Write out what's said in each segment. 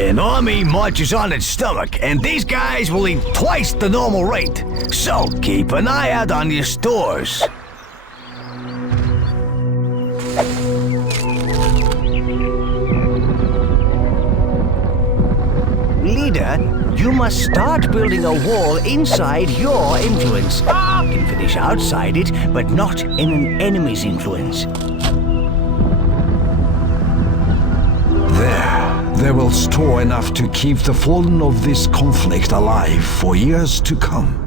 An army marches on its stomach, and these guys will eat twice the normal rate. So keep an eye out on your stores. Leader, you must start building a wall inside your influence. You can finish outside it, but not in an enemy's influence. They will store enough to keep the fallen of this conflict alive for years to come.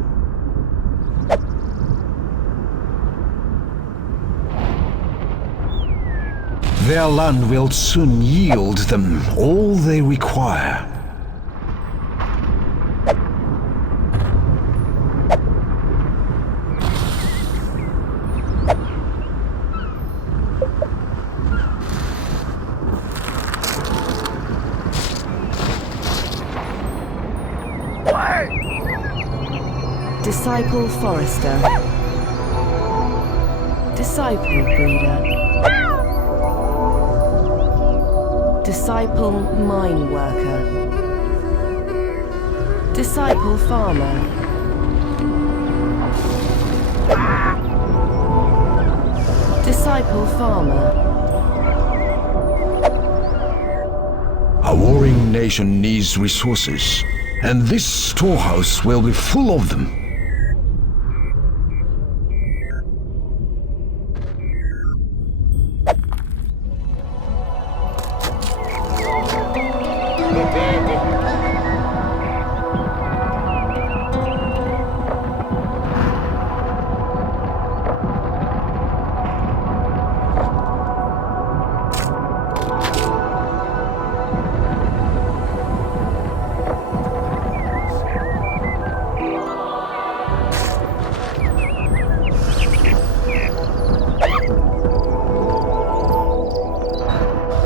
Their land will soon yield them all they require. Disciple Forester. Disciple Breeder. Disciple Mine Worker. Disciple Farmer. Disciple Farmer. A warring nation needs resources, and this storehouse will be full of them.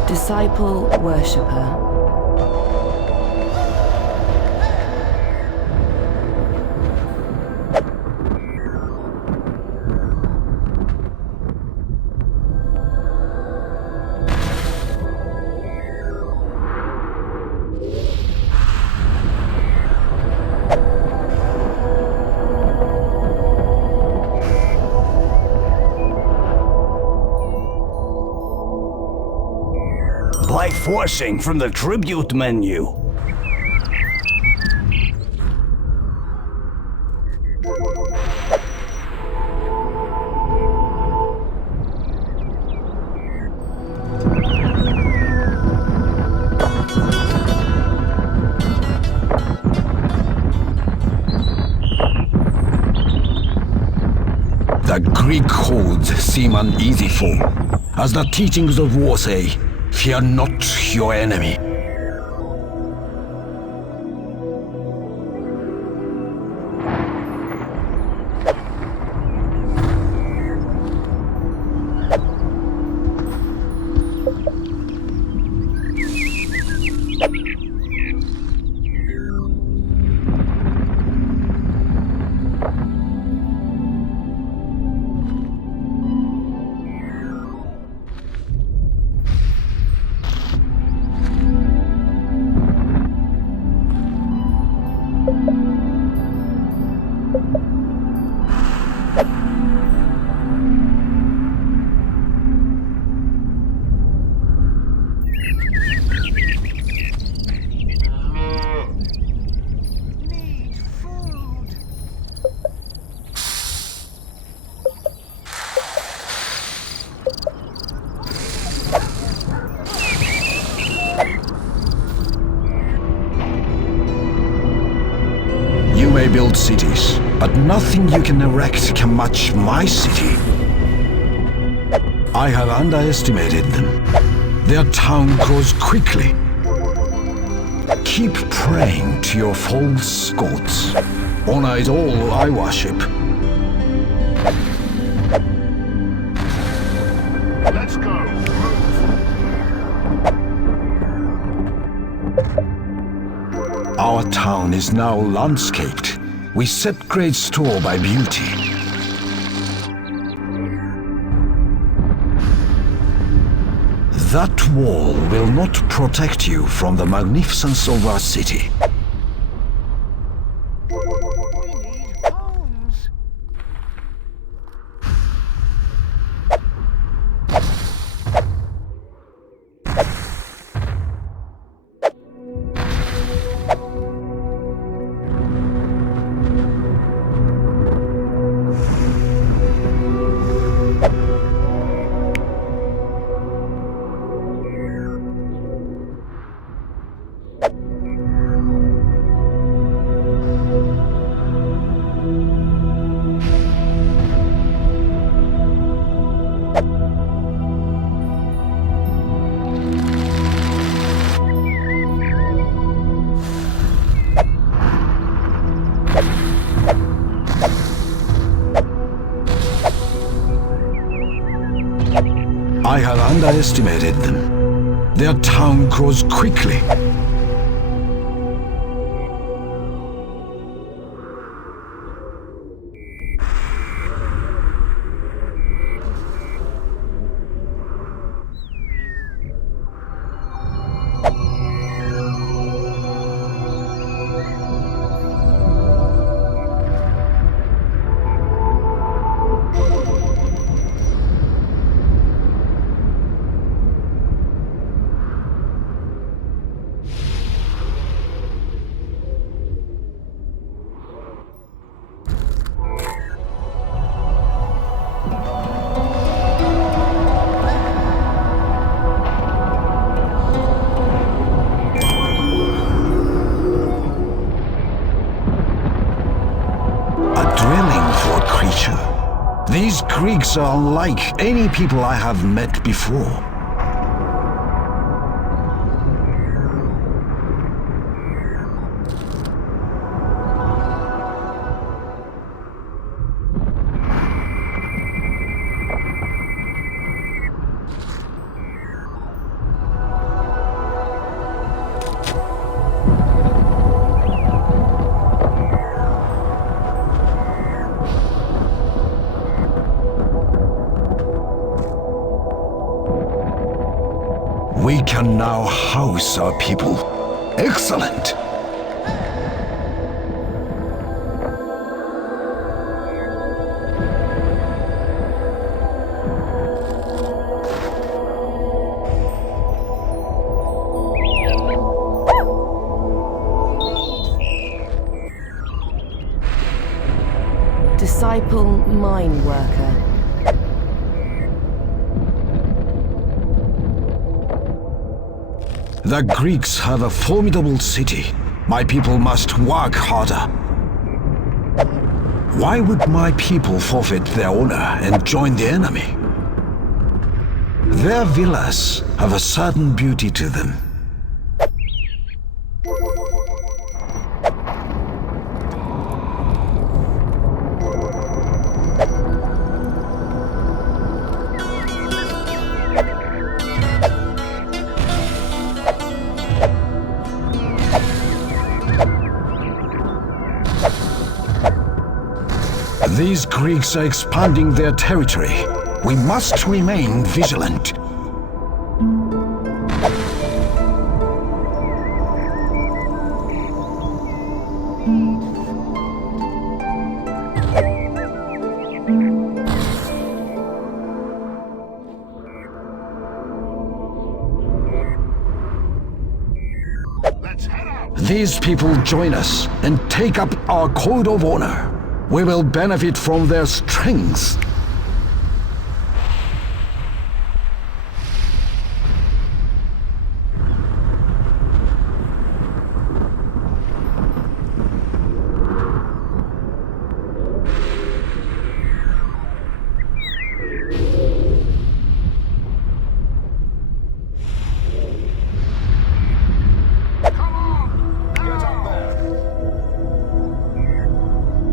Disciple Worshipper. By forcing from the tribute menu. The Greek codes seem an easy form, as the teachings of war say. Fear not your enemy. You may build cities, but nothing you can erect can match my city. I have underestimated them. Their town grows quickly. Keep praying to your false gods. Honor is all I worship. Let's go. Our town is now landscaped. We set great store by beauty. That wall will not protect you from the magnificence of our city. I have underestimated them. Their town grows quickly. These Greeks are unlike any people I have met before. We can now house our people. Excellent! Disciple mine worker. The Greeks have a formidable city. My people must work harder. Why would my people forfeit their honor and join the enemy? Their villas have a certain beauty to them. These Greeks are expanding their territory. We must remain vigilant. These people join us and take up our code of honor. We will benefit from their strength.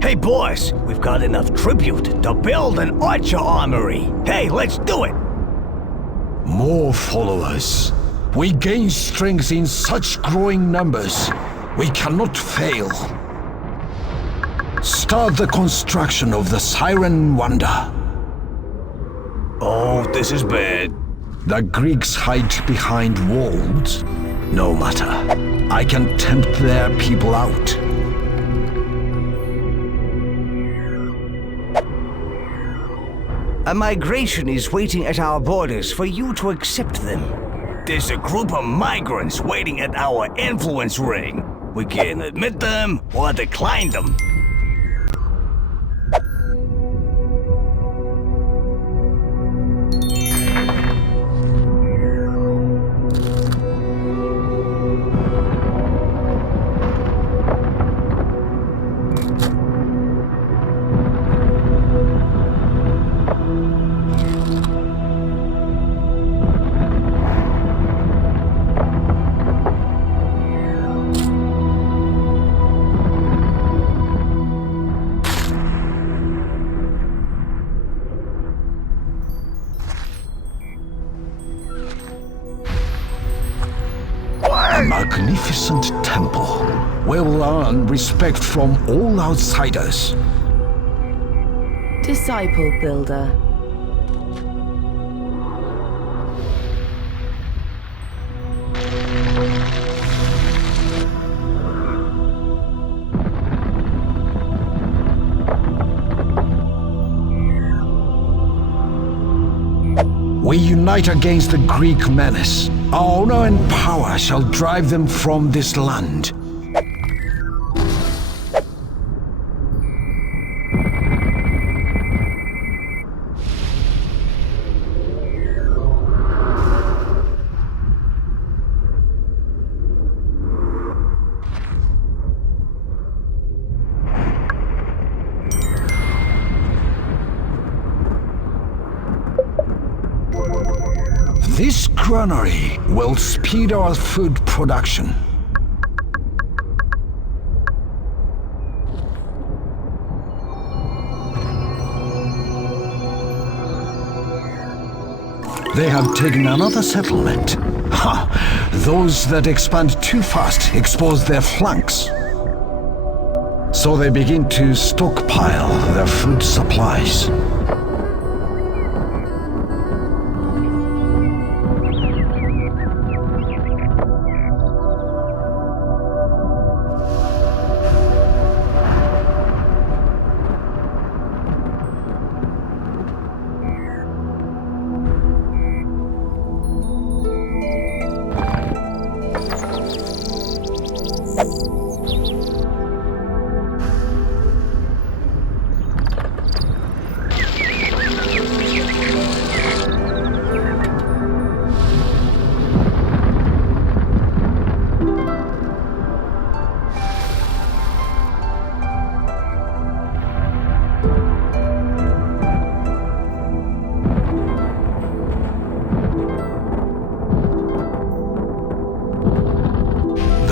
Hey boys, we've got enough tribute to build an archer armory. Hey, let's do it! More followers. We gain strength in such growing numbers. We cannot fail. Start the construction of the Siren Wonder. Oh, this is bad. The Greeks hide behind walls. No matter. I can tempt their people out. A migration is waiting at our borders for you to accept them. There's a group of migrants waiting at our influence ring. We can admit them or decline them. Magnificent temple. We'll earn respect from all outsiders. Disciple builder. We unite against the Greek menace. Our honor and power shall drive them from this land. This granary will speed our food production. They have taken another settlement. Ha! Those that expand too fast expose their flanks. So they begin to stockpile their food supplies.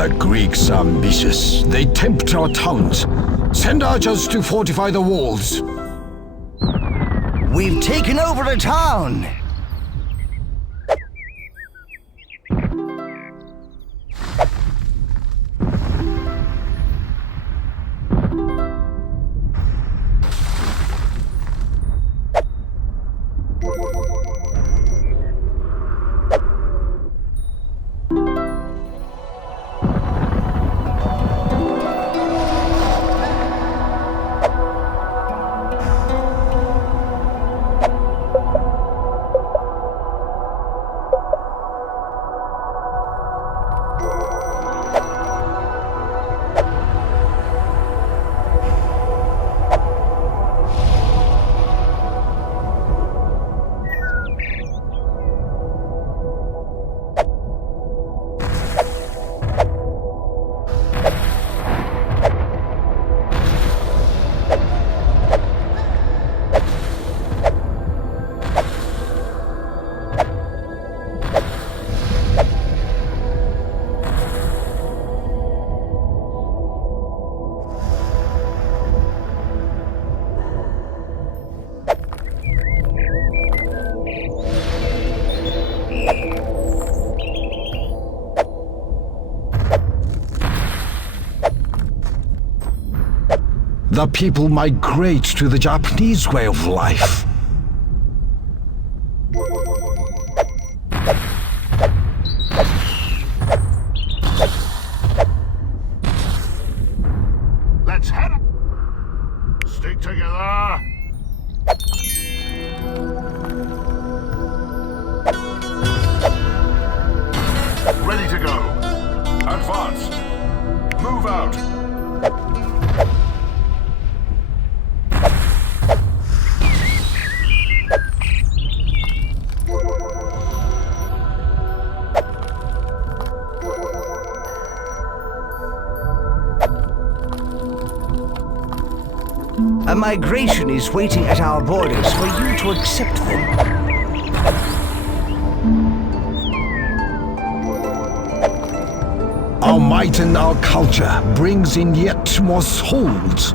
The Greeks are ambitious. They tempt our towns. Send archers to fortify the walls. We've taken over the town! The people migrate to the Japanese way of life. A migration is waiting at our borders for you to accept them. Our might and our culture brings in yet more souls.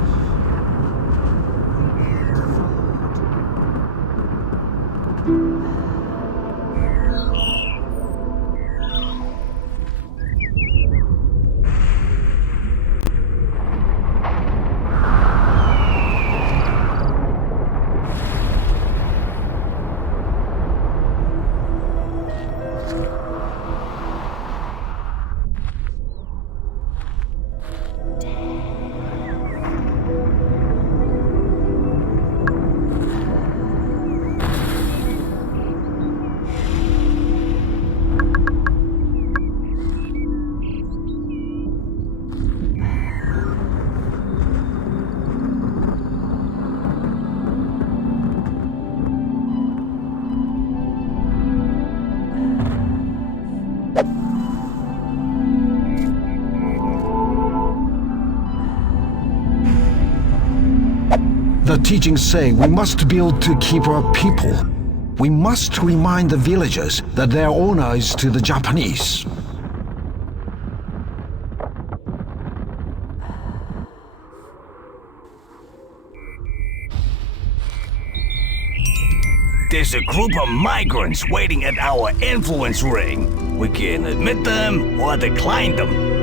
The teachings say we must build to keep our people. We must remind the villagers that their honor is to the Japanese. There's a group of migrants waiting at our influence ring. We can admit them or decline them.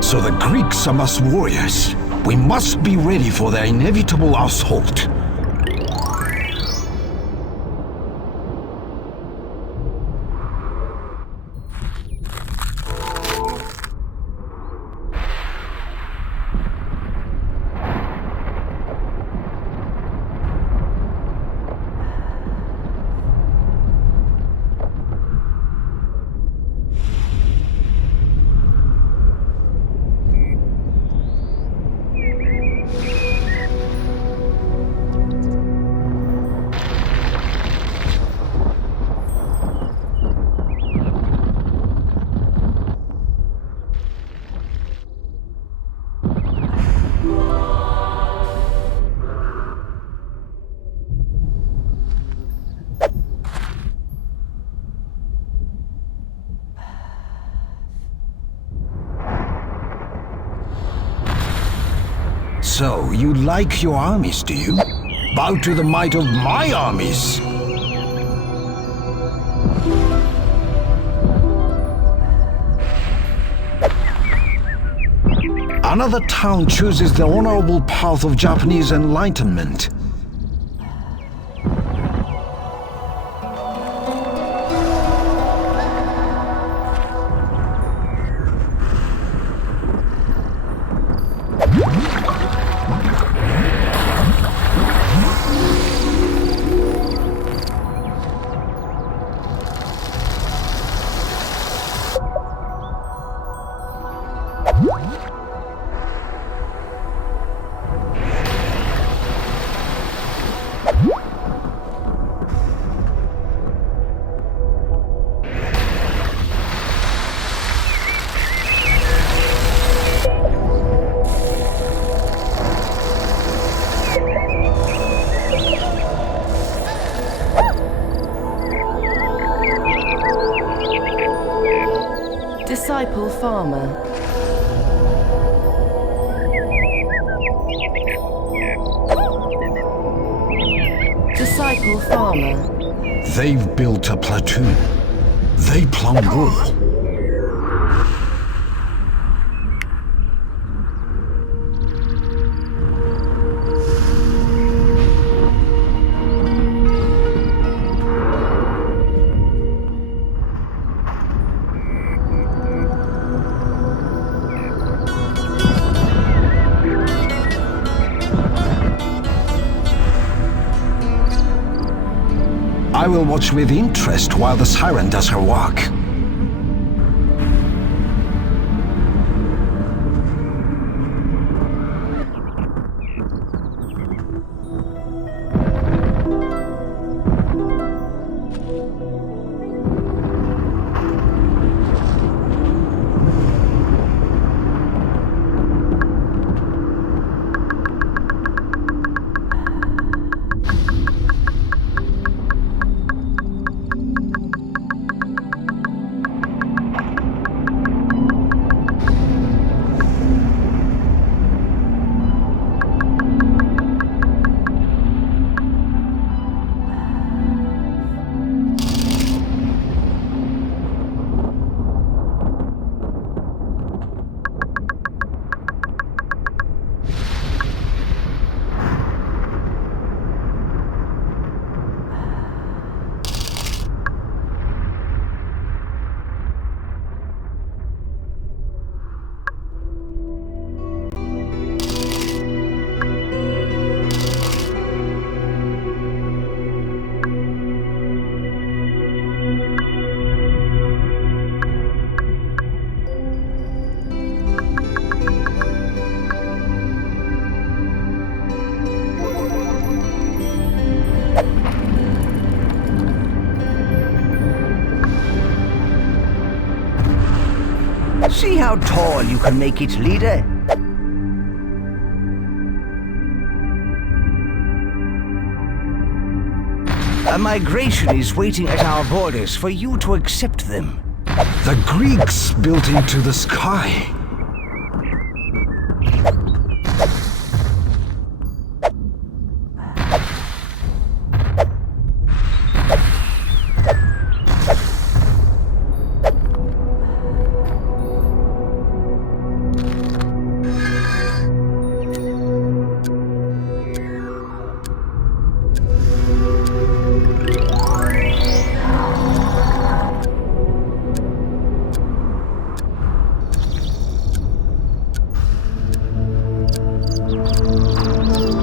So the Greeks are mass warriors. We must be ready for their inevitable assault. So, you like your armies, do you? Bow to the might of my armies! Another town chooses the honorable path of Japanese enlightenment. Disciple Farmer. Disciple Farmer. They've built a platoon. They plan war. I will watch with interest while the siren does her work. See how tall you can make it, leader? A migration is waiting at our borders for you to accept them. The Greeks built into the sky.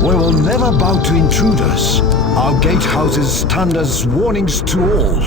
We will never bow to intruders. Our gatehouses stand as warnings to all.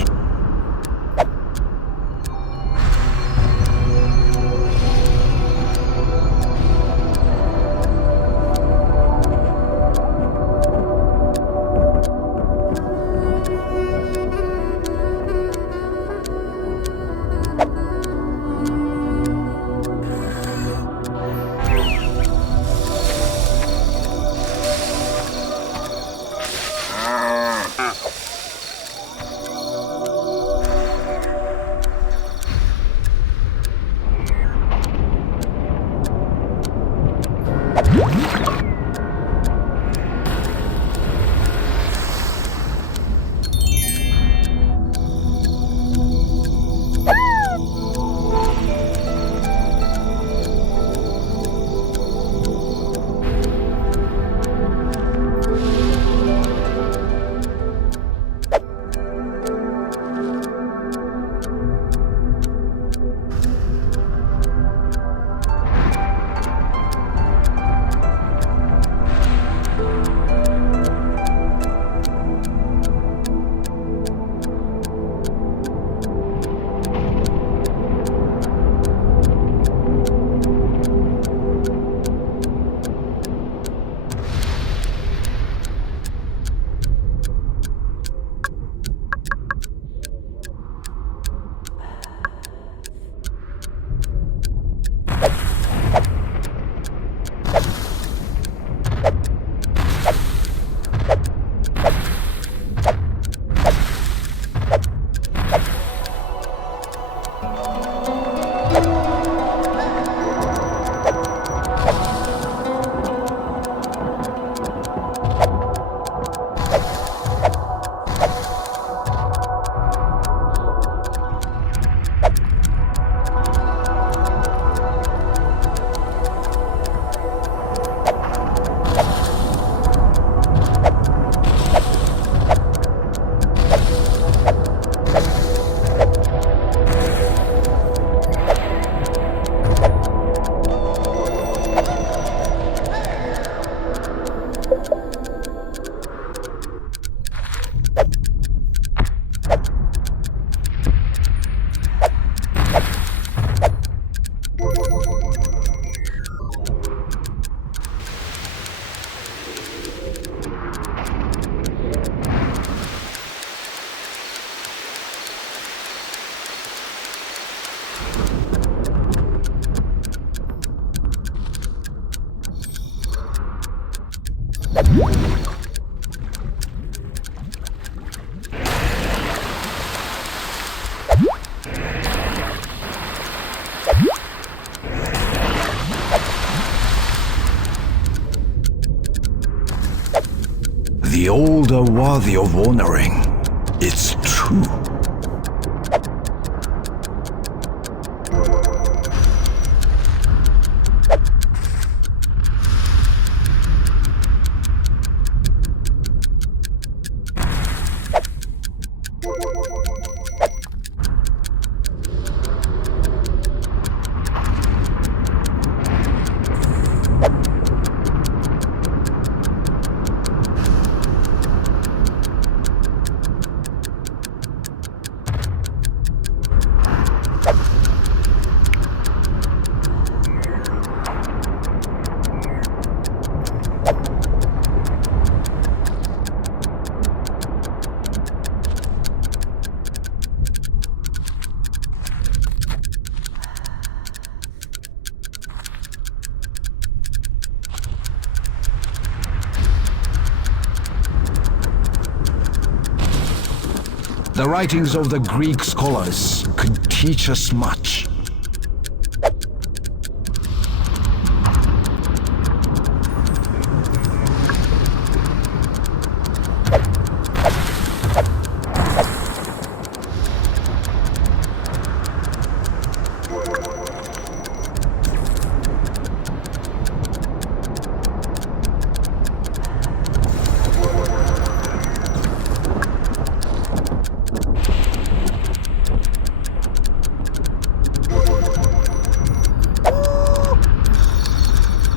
old are worthy of honoring. It's true. The writings of the Greek scholars could teach us much.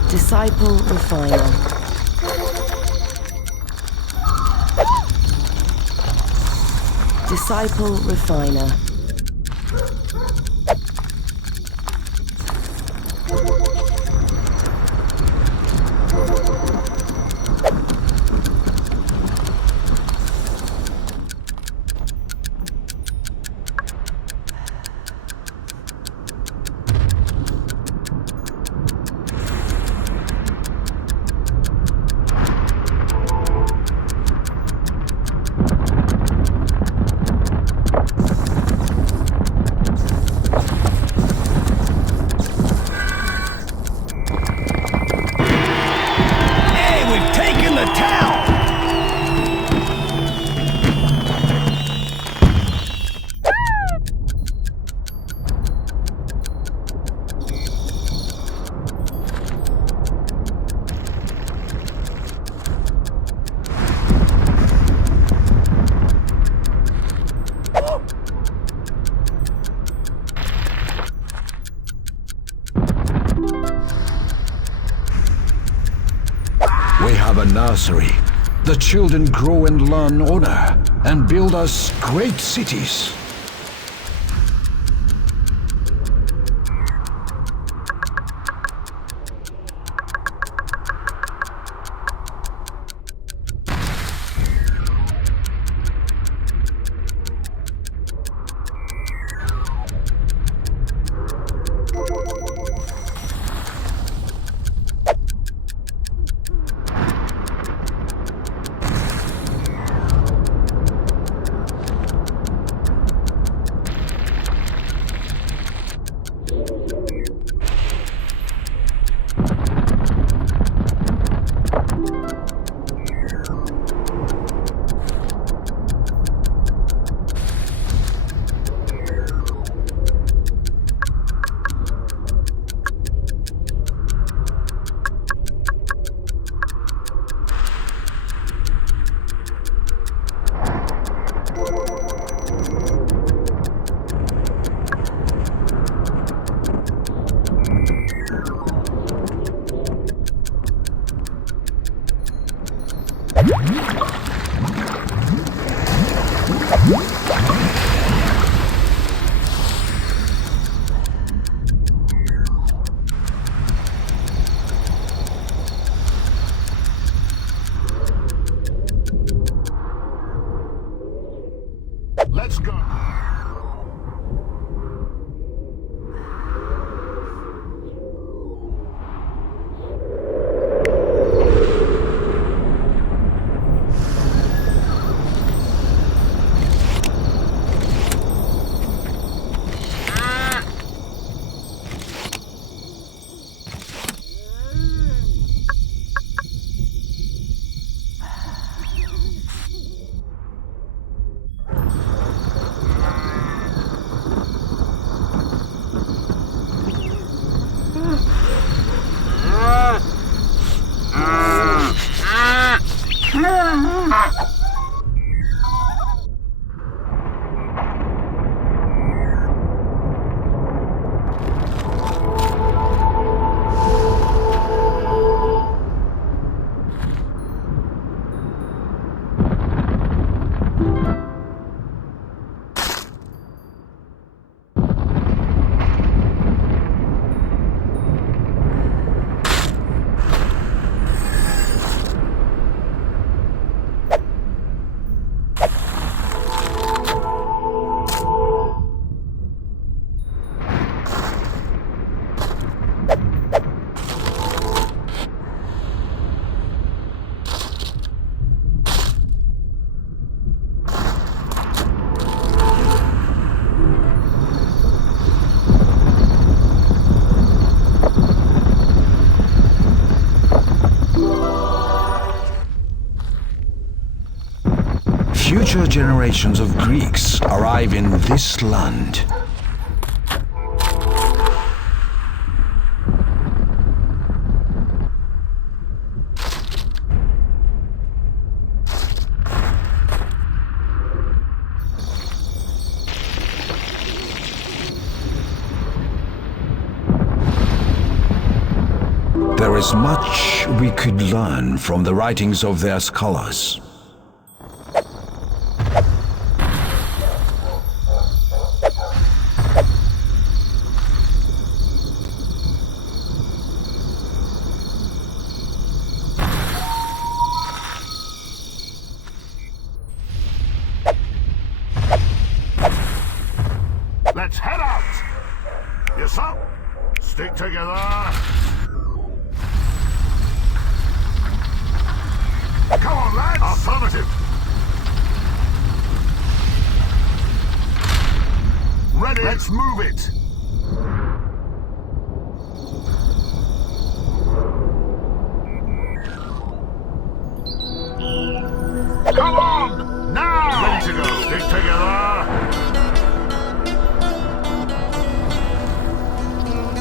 Disciple Refiner. Disciple Refiner. We have a nursery. The children grow and learn honor and build us great cities. generations of Greeks arrive in this land. There is much we could learn from the writings of their scholars. Let's head out! Yes, sir. Stick together. Come on, lads! Affirmative! Ready? Let's move it! Come on! Now! Ready to go! Stick together!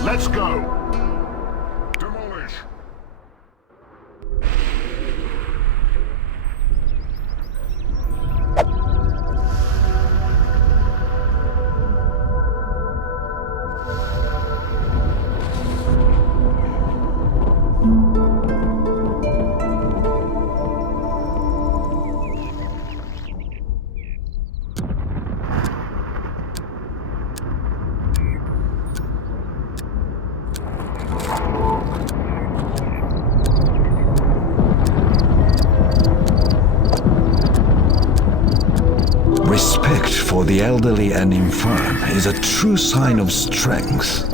Let's go! Demolish! Respect for the elderly and infirm is a true sign of strength.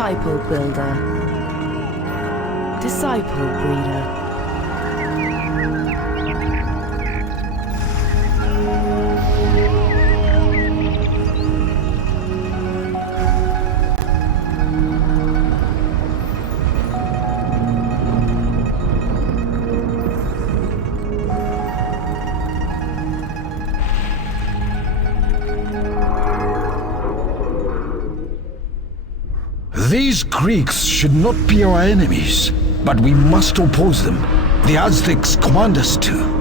Disciple builder. Disciple breeder. These Greeks should not be our enemies, but we must oppose them. The Aztecs command us to.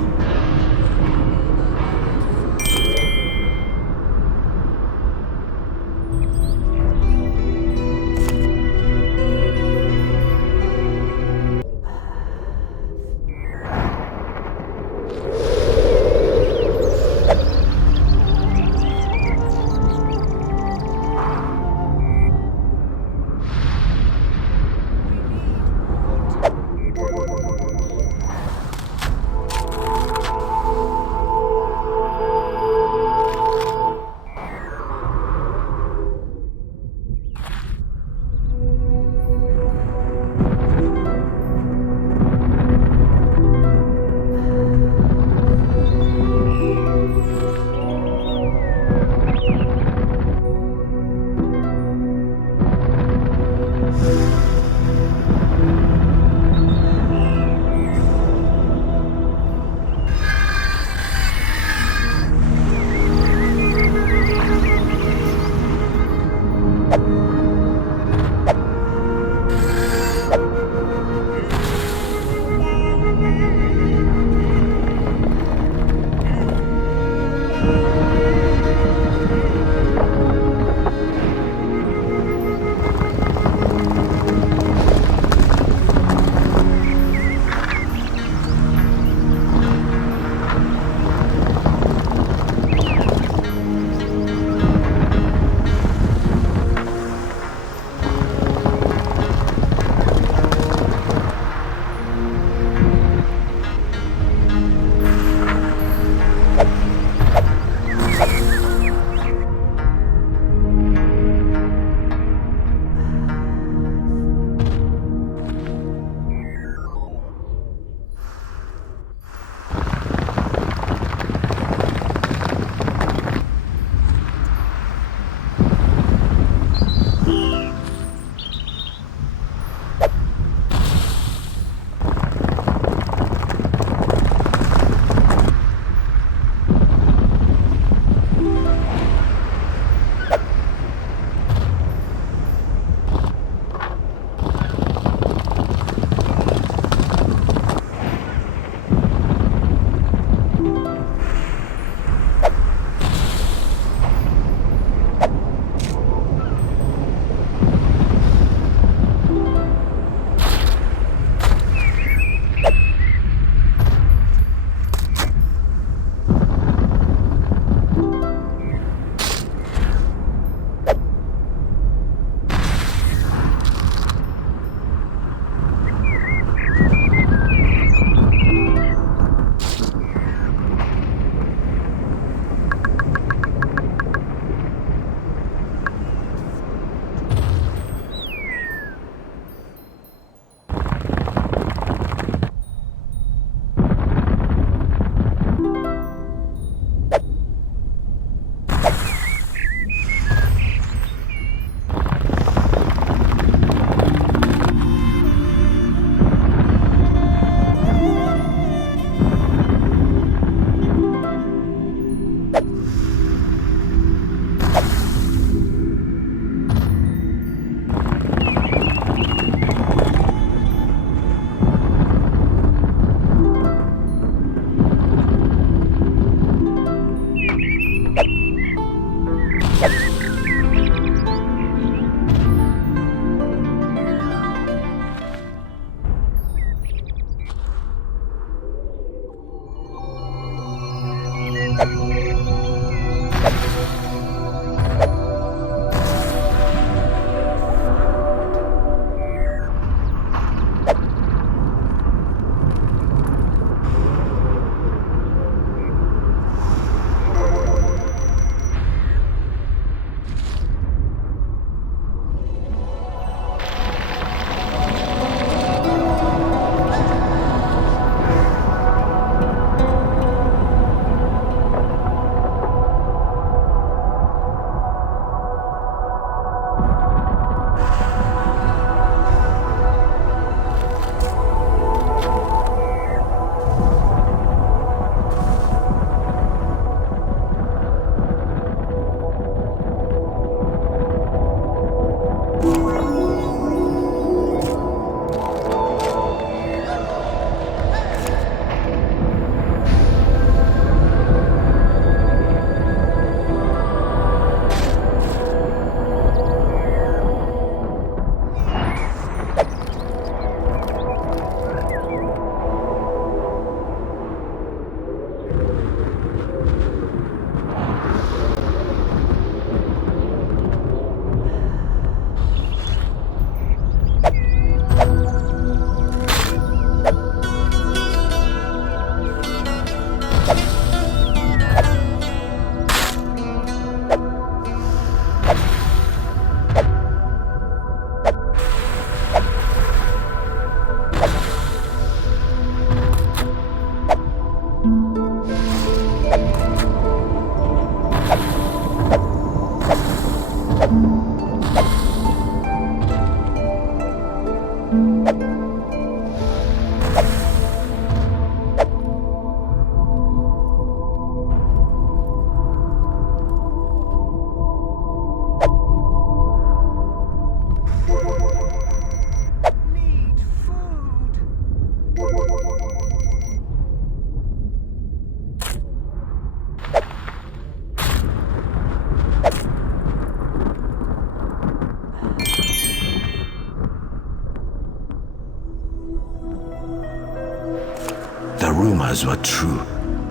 rumors were true.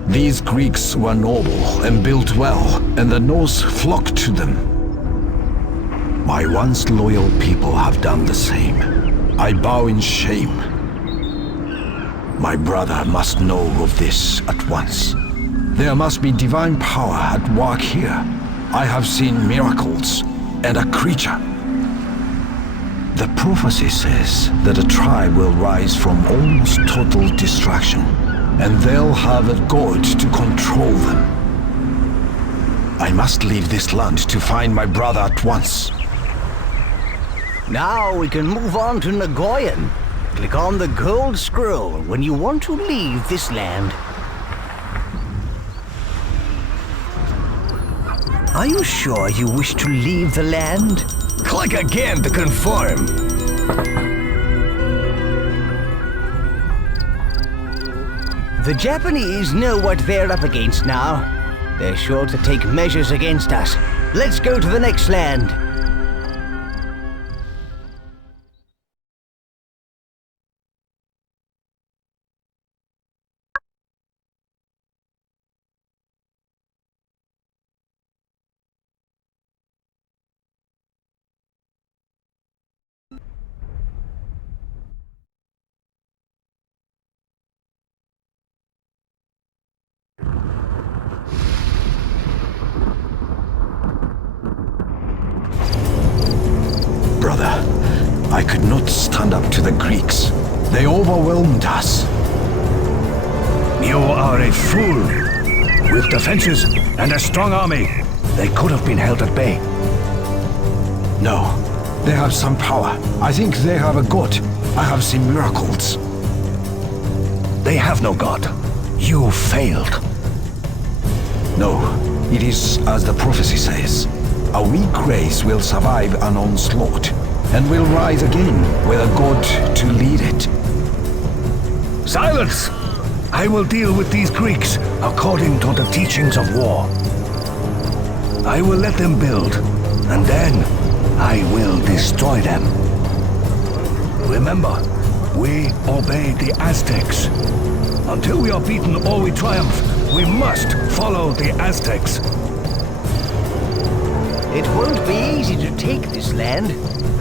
These Greeks were noble and built well, and the Norse flocked to them. My once loyal people have done the same. I bow in shame. My brother must know of this at once. There must be divine power at work here. I have seen miracles and a creature. The prophecy says that a tribe will rise from almost total destruction, and they'll have a god to control them. I must leave this land to find my brother at once. Now we can move on to Nagoyan. Click on the gold scroll when you want to leave this land. Are you sure you wish to leave the land? Click again to confirm. The Japanese know what they're up against now. They're sure to take measures against us. Let's go to the next land. Brother, I could not stand up to the Greeks. They overwhelmed us. You are a fool. With defenses and a strong army, they could have been held at bay. No, they have some power. I think they have a god. I have seen miracles. They have no god. You failed. No, it is as the prophecy says. A weak race will survive an onslaught, and will rise again with a god to lead it. Silence! I will deal with these Greeks according to the teachings of war. I will let them build, and then I will destroy them. Remember, we obey the Aztecs. Until we are beaten or we triumph, we must follow the Aztecs. It won't be easy to take this land.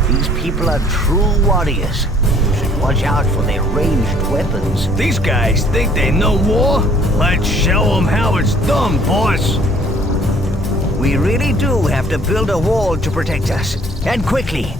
These people are true warriors. You should watch out for their ranged weapons. These guys think they know war? Let's show them how it's done, boss! We really do have to build a wall to protect us. And quickly.